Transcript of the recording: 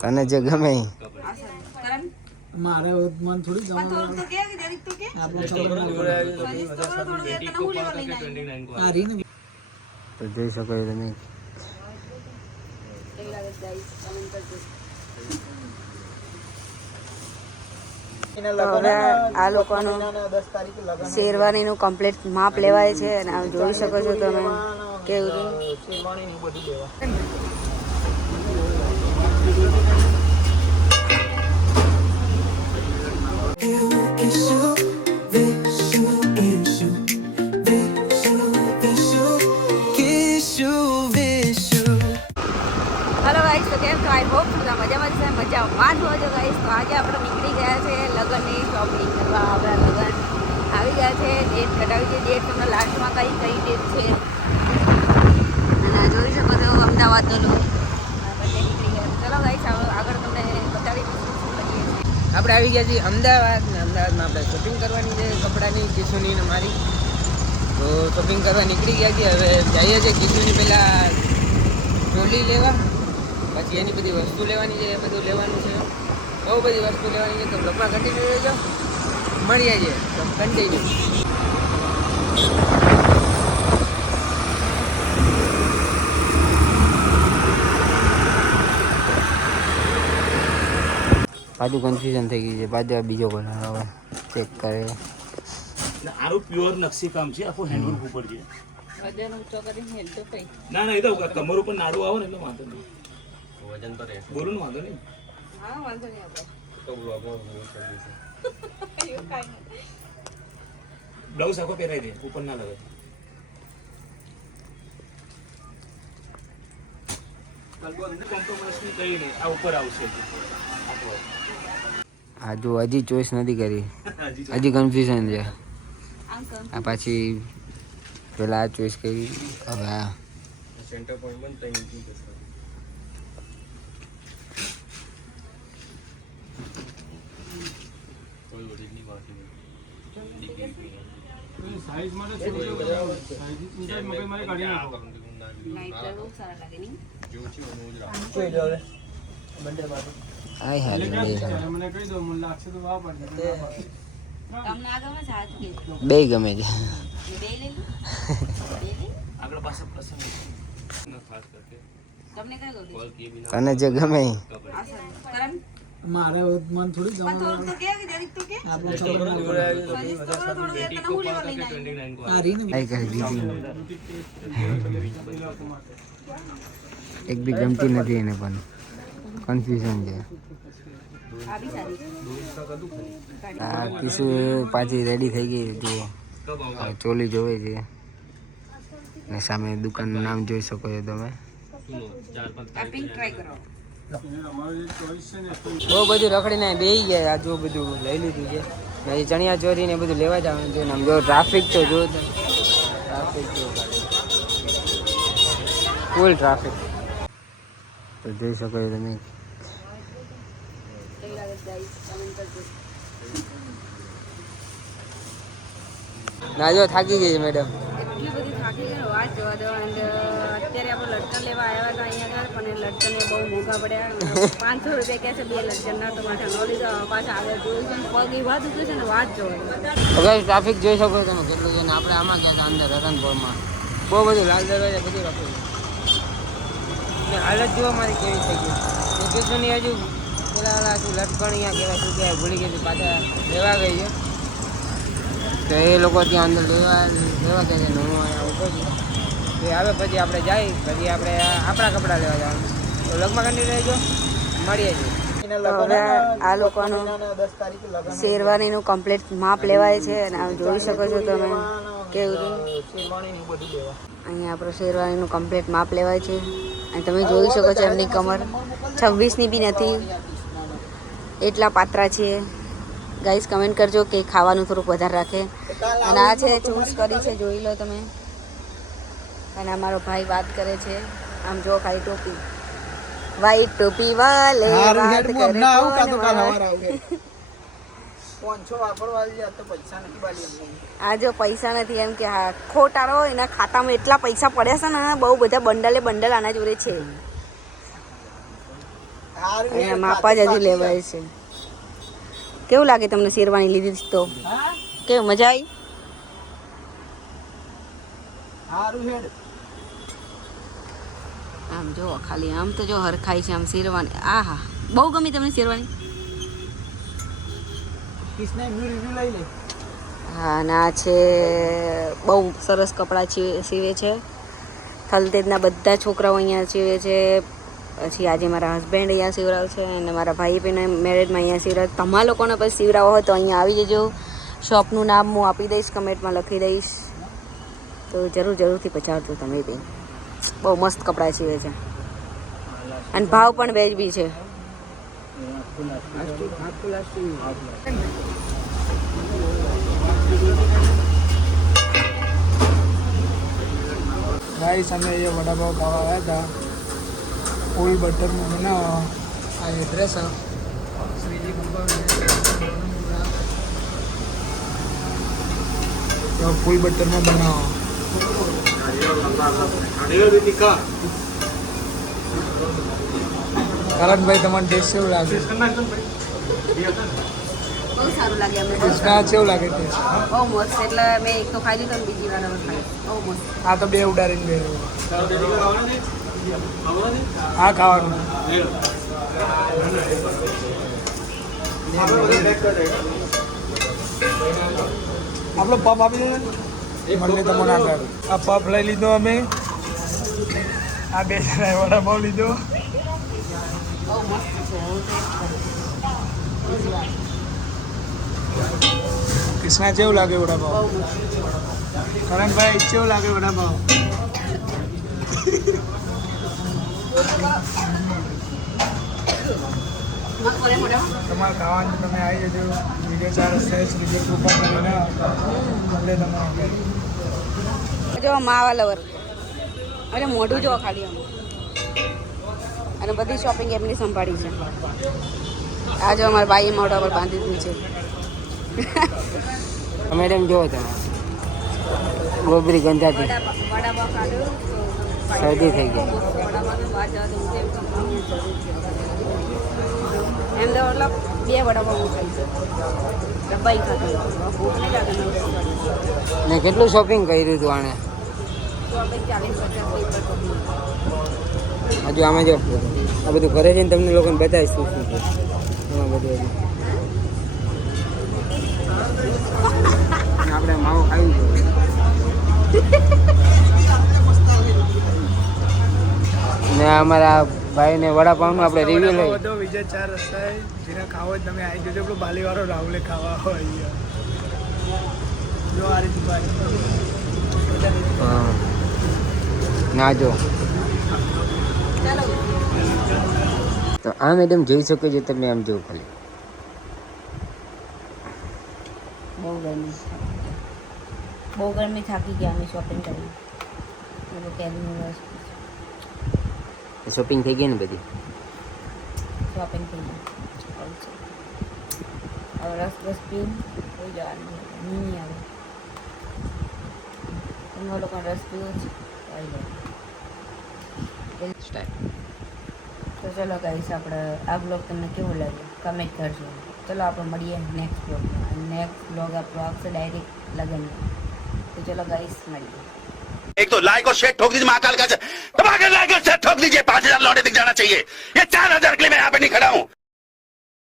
કને જે ગમે મારે મન થોડી ગમે તો જોઈ શકો છો તમે આ લોકોનું શેરવાનીનું કમ્પ્લીટ માપ લેવાય છે અને આ જોઈ શકો છો તમે કેવું હેલો ગાઈસ, તો કેમ છો? આઈ હોપ બધા મજામાં છે, મજામાં જ હોજો ગાઈસ. તો આજે આપણે નીકળી ગયા છે લગ્નની શોપિંગ કરવા. આપણા લગ્ન આવી ગયા છે, ડેટ કઢાવી છે. ડેટ તમને લાસ્ટમાં કઈ ડેટ છે અને જોઈ શકો છો અમદાવાદનો લોક બંને નીકળી ગયા. ચલો ગાઈસ, આગળ તમને બતાવી દઈશું શું કરીએ છીએ. આપણે આવી ગયા છીએ અમદાવાદ ને અમદાવાદમાં આપણે શોપિંગ કરવાની છે કપડાની, કિશુની ને મારી. તો શોપિંગ કરવા નીકળી ગયા છીએ. હવે જઈએ છીએ કિશુની પહેલાં ટ્રોલી લેવા, પછી એની બધી વસ્તુ લેવાની છે, એ બધું લેવાનું છે. બહુ બધી વસ્તુ લેવાની છે. તો બ્લોગમાં કન્ટિન્યુ રહેજો, મળીએ છીએ તો કન્ટિન્યુ. પાછું કન્ફ્યુઝન થઈ ગયું છે. પાછું બીજો કલર હવે ચેક કરે. આરું પ્યોર નકશી કામ છે, આખું હેન્ડવર્ક ઉપર છે. ના ના, એ તો કમર ઉપર નાડું આવે ને એટલે વાંધો નહીં. વજન તો રહે, બોલું ને વાંધો નહીં. હા, વાંધો નહીં. બ્લાઉઝ આખો પહેરાઈ દે, ઉપર ના લગે. કોમ્પ્રોમાઇઝ નહીં કઈ નહીં, આ ઉપર આવશે. આ જો હજી ચોઈસ નથી કરી, હજી કન્ફ્યુઝન છે. આ પાછી પેલા આ ચોઈસ કરી, હવે આ સેન્ટર પોઈન્ટ બંધ થઈ ગયું. કોઈ વડી નહીં બાકી સાઈઝ માટે સાઈઝ મગજ મારી કાઢી નાખો. નાઈટર બહુ સારા લાગે નહીં? જેવું છે એવું જ રાખો. જોઈ લો હવે બંને બાજુ. આય હાલ મને કહી દો, મને લાગશે તો વાહ પડશે. તમને આ ગમે છે? આ જ કે બે ગમે છે. બે લઈ લો. બે લઈ. આગળ પાછળ પ્રસંગ ના ખાસ કરકે તમને કઈ ગમે? કોલ કી બિના કને જે ગમે આ સર કરમ મારે મન થોડી ગમે થોડું તો કે જરીક તો કે આપણે સર્વિસ તો કરો થોડું એક તને હું લેવા લઈને આવી. 29 કો આ રીને આઈ કરી દીધી. એક બી ગમતી નથી એને, પણ કન્ફ્યુઝન છે. આ બી સારી છે. આ કિશુ પાછી રેડી થઈ ગઈ. જુઓ હવે ચોલી જોવે છે ને સામે દુકાનનું નામ જોઈ શકો છો તમે. આ પિંક ટ્રાય કરો. બહુ બધું રખડીને બેસી ગયા. આ જો બધું લઈ લીધું છે. પછી ચણિયા ચોરી ને બધું લેવા જવાનું છે. આમ જો ટ્રાફિક તો જો ટ્રાફિક જો ફૂલ ટ્રાફિક. તો જોઈ શકો છો તમે. કેવી લાગે ગાઈસ? કમેન્ટ કરજો. ના જો થાકી ગઈ છે મેડમ. એટલી બધી થાકી ગઈ વાત જવા દો. એન્ડ અત્યારે આપણે લટકન લેવા આવ્યા હતા અહીંયા આગળ, પણ એ લટકન બહુ મોંઘા પડ્યા. 500 રૂપિયા કહે છે બે લટકનના. તો માથે ન લીધા. પાછા આગળ જોયું છે ને પગ એવા દુખે છે ને વાત જોવા દો. હવે ટ્રાફિક જોઈ શકો છો તમે કેટલું છે ને. આપણે આમાં ગયા હતા અંદર રતનપુરમાં. બહુ બધું લાલ દરવાજા બધું રખડ્યું ને. હાલત જોવા મારી કેવી થઈ ગઈ. લોકેશનની હજુ પેલા શું લટકણ અહીંયા કહેવાય શું કહેવાય ભૂલી ગઈ. પાછા લેવા ગઈ છે તો એ લોકો ત્યાં અંદર લેવા જાય છે ને હું અહીંયા ઉભો છું. એ આવે પછી આપણે જાય, પછી આપણે આપણા કપડાં લેવા જવાનું. તો લગમાં કંઈ રહેજો, મળીએ છીએ. તો હવે આ લોકોનું શેરવાનીનું કમ્પ્લીટ માપ લેવાય છે અને આ જોઈ શકો છો તમે કેવું અહીંયા આપણું શેરવાનીનું કમ્પ્લીટ માપ લેવાય છે. અને તમે જોઈ શકો છો એમની કમર 26ની બી નથી, એટલા પાતળા છે. ગાઈસ કમેન્ટ કરજો કે ખાવાનું થોડુંક વધારે રાખે. અને આ છે ચૂઝ કરી છે, જોઈ લો તમે. અને અમારો ભાઈ વાત કરે છે. આમ જો ખાલી ટોપી, વ્હાઈટ ટોપી વાલે વાત કરે કોણ આ જો પૈસા નથી એમ કે હા ખોટારો એના ખાતામાં એટલા પૈસા પડ્યા છે ને, બહુ બધા બંડલે બંડલ આના જોડે છે. અહીંયા માપા જ હજુ લેવાય છે. કેવું લાગે તમને શેરવાની લીધી તો? કેવું મજા આવી? આમ જો ખાલી આમ તો જો હરખાઈ છે આમ શેરવાની. આહા બહુ ગમી તમને શેરવાની? હા ના છે, બહુ સરસ કપડાં સીવે છે. થલતેજના બધા છોકરાઓ અહીંયા સીવે છે. પછી આજે મારા હસબન્ડ અહીંયા સીવડાવ છે અને મારા ભાઈ બહેન મેરેજમાં અહીંયા સીવડાવ. તમારા લોકોને પછી સીવડાવો હોય તો અહીંયા આવી જજો. શોપનું નામ હું આપી દઈશ, કમેન્ટમાં લખી દઈશ, તો જરૂરથી પછાડજો તમે બી. બહુ મસ્ત કપડાં સીવે છે અને ભાવ પણ વેજબી છે. गाइस हमें ये वड़ा पाव खावा आया था फुल बटर में बना हुआ. આ address Shriji company full butter में बना हुआ. કરણભાઈ તમારે ટેસ્ટ કેવું લાગે? બહુ સારું લાગે અમને. કૃષ્ણા કેવું લાગે ટેસ્ટ? બહુ મસ્ત. એટલે મેં એક તો ખાઈ લીધું ને બીજી વાર હવે ખાઈ. બહુ મસ્ત. આ તો બે ઉડાડીને બે આ ખાવાનું. આપણો પપ આપી દે મને તો મને આગળ આ પપ લઈ લીધો અમે. આ બે જણાએ વડાપાવ લીધો. બહુ મસ્ત છે. કૃષ્ણા કેવું લાગે વડાપાવ? બહુ મસ્ત. કરણભાઈ કેવું લાગે વડાપાવ? તમારે ખાવાનું તમે આવી જજો. વિડીયો સારો છે વિડીયો કૃપા કરીને મળે તમારે. જો માવા લવર અરે મોઢું જો ખાલી આમ. અને બધી શોપિંગ એમની સંભાળી છે. આ જો અમારા ભાઈએ મોઢા પર બાંધી દીધું છે. મેડમ જોવો તમે ગોબરી ગંધાતી વડાપાવ ખાધું શરદી થઈ ગઈ. એમ તો મતલબ બે વડાપાવ હું ખાઈ છું. ડબ્બાઈ ખાધું. ભૂખ નહીં લાગે. ને કેટલું શોપિંગ કર્યું હતું આણે? 40-50 હજુ આમાં જો આ બધું કરે છે ને તમને લોકોને બતાવીશ શું શું છે એમાં બધું. હજુ આપણે માવો ખાવી જોઈએ. ને અમારા ભાઈને વડાપાવનું આપણે રિવ્યુ લઈ. બધો વિજય 4 રસ્તાએ જેને ખાવો હોય તમે આવી જજો. પેલો બાલીવાળો રાહુલે ખાવા હોય અહીંયા. જો આ રીત હા ના જો તો આ મેડમ જોઈ શકો છો તમે. આમ જોવું ખાલી બહુ ગરમી છે. બહુ ગરમી થાકી ગયા અમે શોપિંગ કરી. શોપિંગ થઈ ગઈ ને બધી. શોપિંગ થઈ ગઈ. હવે રસ પીને કોઈ જવાનું નહીં આવે. તમારા લોકો રસ પીવો છે તો ચલો ગાઈસ આપણે આ બ્લોગ તમને કેવું લાગ્યું કમેન્ટ કરજો. ચલો આપણે મળીએ નેક્સ્ટ બ્લોગમાં. નેક્સ્ટ બ્લોગ આપણો આવશે ડાયરેક્ટ લગનમાં. તો ચલો ગાઈસ મળીએ. एक तो लाइक और शेयर ठोक दीजिए महाकाल का दबा कर लाइक और शेयर ठोक दीजिए 5000 लौटे दिख जाना चाहिए. ये 4000 के लिए मैं यहाँ पे नहीं खड़ा हूँ.